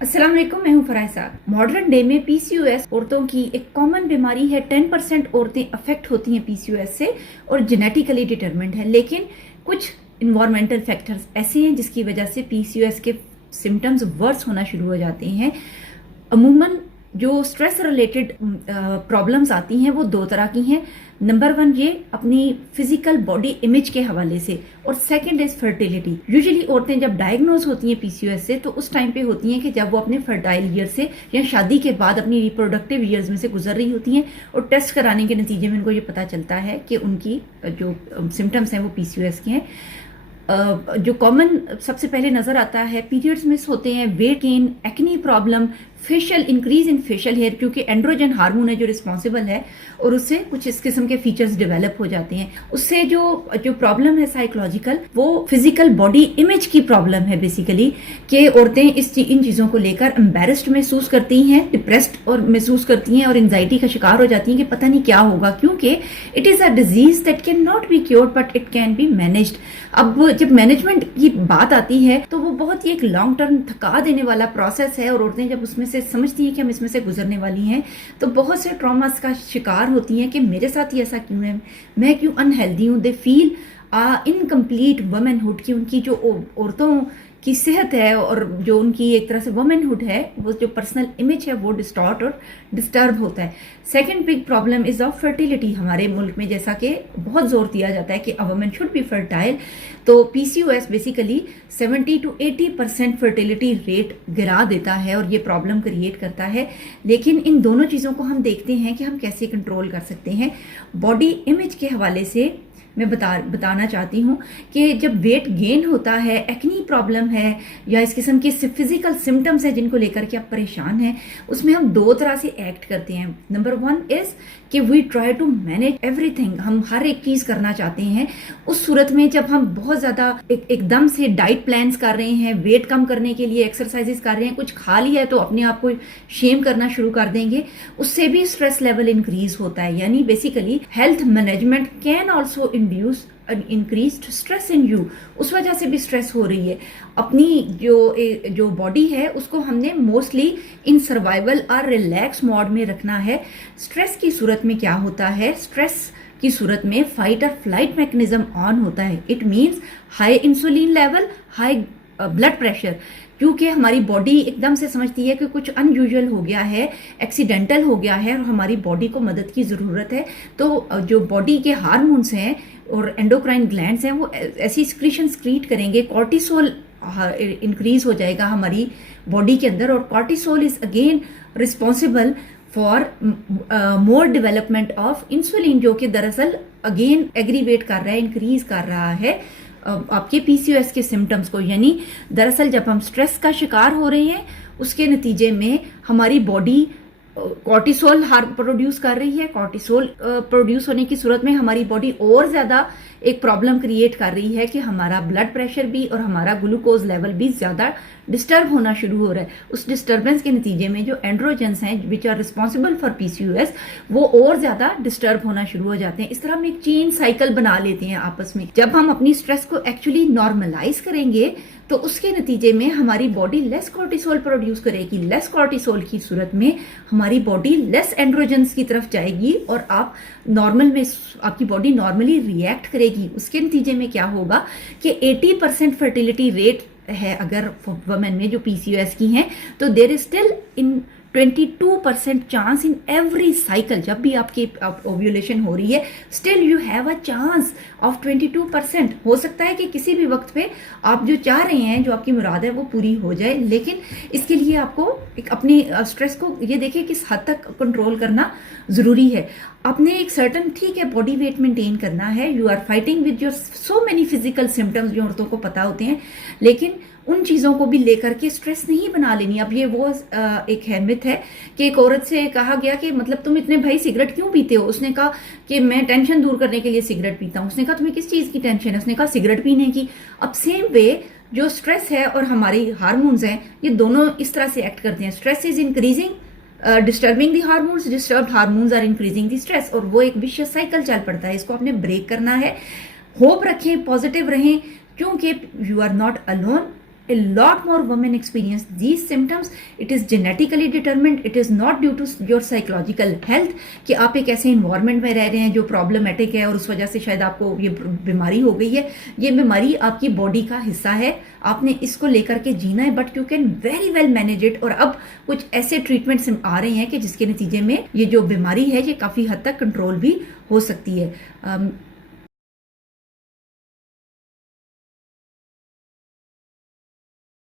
अस्सलाम वालेकुम, मैं हूं फराइसा। मॉडर्न डे में पीसीओएस औरतों की एक कॉमन बीमारी है। 10% औरतें अफेक्ट होती हैं पीसीओएस से और जेनेटिकली डिटरमिन्ड है। लेकिन कुछ इन्वायरमेंटल फैक्टर्स ऐसे हैं जिसकी वजह से पीसीओएस के सिम्टम्स वर्स होना शुरू हो जाते हैं। अमूमन जो स्ट्रेस रिलेटेड प्रॉब्लम्स आती हैं वो दो तरह की हैं। नंबर 1 ये अपनी फिजिकल बॉडी इमेज के हवाले से, और सेकंड इज फर्टिलिटी। यूजुअली औरतें जब डायग्नोज होती हैं पीसीओएस से तो उस टाइम पे होती हैं कि जब वो अपने फर्टाइल ईयर से या शादी के बाद अपनी रिप्रोडक्टिव ईयर्स में से गुजर रही होती हैं, और टेस्ट कराने के नतीजे में उनको ये पता चलता है कि उनकी जो सिम्टम्स हैं वो पीसीओएस के हैं। जो कॉमन सबसे पहले नजर आता है, पीरियड्स मिस होते हैं, weight gain, acne problem, facial increase in facial hair, क्योंकि एंड्रोजन हार्मोन है जो रिस्पॉन्सिबल है, और उससे कुछ इस किस्म के फीचर्स डेवलप हो जाते हैं। उससे जो प्रॉब्लम है साइकोलॉजिकल, वो फिजिकल बॉडी इमेज की प्रॉब्लम है बेसिकली, कि औरतें इन चीजों को लेकर एम्बेरस्ड महसूस करती हैं, डिप्रेस्ड और महसूस करती हैं, और एंजाइटी का शिकार हो जाती हैं कि पता नहीं क्या होगा, क्योंकि it is a disease that can not be cured but it can be managed. अब जब मैनेजमेंट की बात आती है तो वो बहुत ही एक लॉन्ग टर्म थका देने वाला प्रोसेस है, और औरतें जब उसमें से समझती हैं कि हम इसमें से गुजरने वाली हैं तो बहुत से ट्रॉमास का शिकार होती हैं कि मेरे साथ ही ऐसा क्यों है, मैं क्यों अनहेल्दी हूँ। दे फील इनकम्प्लीट वुमेनहुड की, उनकी जो औरतों की सेहत है और जो उनकी एक तरह से वुमेनहुड है, वो जो पर्सनल इमेज है वो डिस्टॉर्ट और डिस्टर्ब होता है। Second big problem is of fertility. हमारे मुल्क में जैसा कि बहुत जोर दिया जाता है कि a woman should be fertile, तो PCOS basically 70 to 80% fertility rate गिरा देता है और ये प्रॉब्लम क्रिएट करता है। लेकिन इन दोनों चीज़ों को हम देखते हैं कि हम कैसे कंट्रोल कर सकते हैं। बॉडी इमेज के हवाले से मैं बताना चाहती हूँ कि जब वेट गेन होता है, एक्नी प्रॉब्लम है, या इस किस्म के फिजिकल सिम्टम्स हैं जिनको लेकर के आप परेशान हैं, उसमें हम दो तरह से एक्ट करते हैं। नंबर 1 इज कि we try to manage everything. हम हर एक चीज करना चाहते हैं। उस सूरत में जब हम बहुत ज्यादा एकदम से डाइट प्लान्स कर रहे हैं, वेट कम करने के लिए एक्सरसाइजेस कर रहे हैं, कुछ खा लिया है तो अपने आप को शेम करना शुरू कर देंगे, उससे भी स्ट्रेस लेवल इंक्रीज होता है। यानी basically health management can also induce increased stress in you. उस वजह से भी स्ट्रेस हो रही है। अपनी जो बॉडी है उसको हमने मोस्टली इन सर्वाइवल और रिलैक्स मोड में रखना है। स्ट्रेस की सूरत में क्या होता है, स्ट्रेस की सूरत में फाइट और फ्लाइट मैकेनिज्म ऑन होता है। It means high insulin level, high blood pressure, क्योंकि हमारी बॉडी एकदम से समझती है कि कुछ अनयूजुअल हो गया है, एक्सीडेंटल हो गया है और हमारी बॉडी को मदद की ज़रूरत है। तो जो बॉडी के हार्मोन्स हैं और एंडोक्राइन ग्लैंड्स हैं वो ऐसी सिक्रीशन क्रिएट करेंगे, कॉर्टिसोल इंक्रीज हो जाएगा हमारी बॉडी के अंदर, और cortisol is again responsible for more development of insulin, जो कि दरअसल अगेन एग्रीवेट कर रहा है, इंक्रीज कर रहा है आपके पीसीओएस के सिम्टम्स को। यानी दरअसल जब हम स्ट्रेस का शिकार हो रहे हैं उसके नतीजे में हमारी बॉडी कॉर्टिसोल प्रोड्यूस कर रही है। कॉर्टिसोल प्रोड्यूस होने की सूरत में हमारी बॉडी और ज्यादा एक प्रॉब्लम क्रिएट कर रही है कि हमारा ब्लड प्रेशर भी और हमारा ग्लूकोज लेवल भी ज्यादा डिस्टर्ब होना शुरू हो रहा है। उस डिस्टर्बेंस के नतीजे में जो एंड्रोजेंस हैं which are responsible for PCOS, वो और ज्यादा डिस्टर्ब होना शुरू हो जाते हैं। इस तरह हम एक चेन साइकिल बना लेते हैं आपस में। जब हम अपनी स्ट्रेस को एक्चुअली नॉर्मलाइज करेंगे तो उसके नतीजे में हमारी बॉडी लेस कॉर्टिसोल प्रोड्यूस करेगी। लेस कॉर्टिसोल की सूरत में हमारी बॉडी लेस एंड्रोजेंस की तरफ जाएगी और आप नॉर्मल में आपकी बॉडी नॉर्मली रिएक्ट करेगी। उसके नतीजे में क्या होगा कि 80% फर्टिलिटी रेट है अगर वुमेन में जो पीसीओएस की हैं, तो there is still in 22% chance in every cycle. जब भी आपकी ओव्यूलेशन हो रही है, still you have a chance of 22%। हो सकता है कि किसी भी वक्त पे आप जो चाह रहे हैं, जो आपकी मुराद है, वो पूरी हो जाए। लेकिन इसके लिए आपको एक अपनी स्ट्रेस को ये देखिए किस हद तक कंट्रोल करना जरूरी है। अपने एक सर्टन, ठीक है, बॉडी वेट मेंटेन करना है। You are fighting with your so many physical symptoms जो औरतों को पता होते हैं, लेकिन उन चीजों को भी लेकर के स्ट्रेस नहीं बना लेनी। अब ये वो एक है मिथ है कि एक औरत से कहा गया कि मतलब तुम इतने भाई सिगरेट क्यों पीते हो। उसने कहा कि मैं टेंशन दूर करने के लिए सिगरेट पीता हूँ। उसने कहा तुम्हें किस चीज की टेंशन है। उसने कहा सिगरेट पीने की। अब सेम वे जो स्ट्रेस है और हमारी हार्मोन्स हैं, ये दोनों इस तरह से एक्ट करते हैं। Stress is increasing, disturbing the hormones, disturbed hormones are increasing the stress, और वो एक विशियस साइकिल चल पड़ता है। इसको आपने ब्रेक करना है। होप रखें, पॉजिटिव रहें, क्योंकि you are not alone. a lot more women experience these symptoms. It is genetically determined. It is not due to your psychological health कि आप एक ऐसे environment में रह रहे हैं जो problematic है और उस वजह से शायद आपको ये बीमारी हो गई है. ये बीमारी आपकी बॉडी का हिस्सा है, आपने इसको लेकर के जीना है, but you can very well manage it. और अब कुछ ऐसे ट्रीटमेंट्स आ रहे हैं कि जिसके नतीजे में ये जो बीमारी है ये काफ़ी हद तक कंट्रोल भी हो सकती है.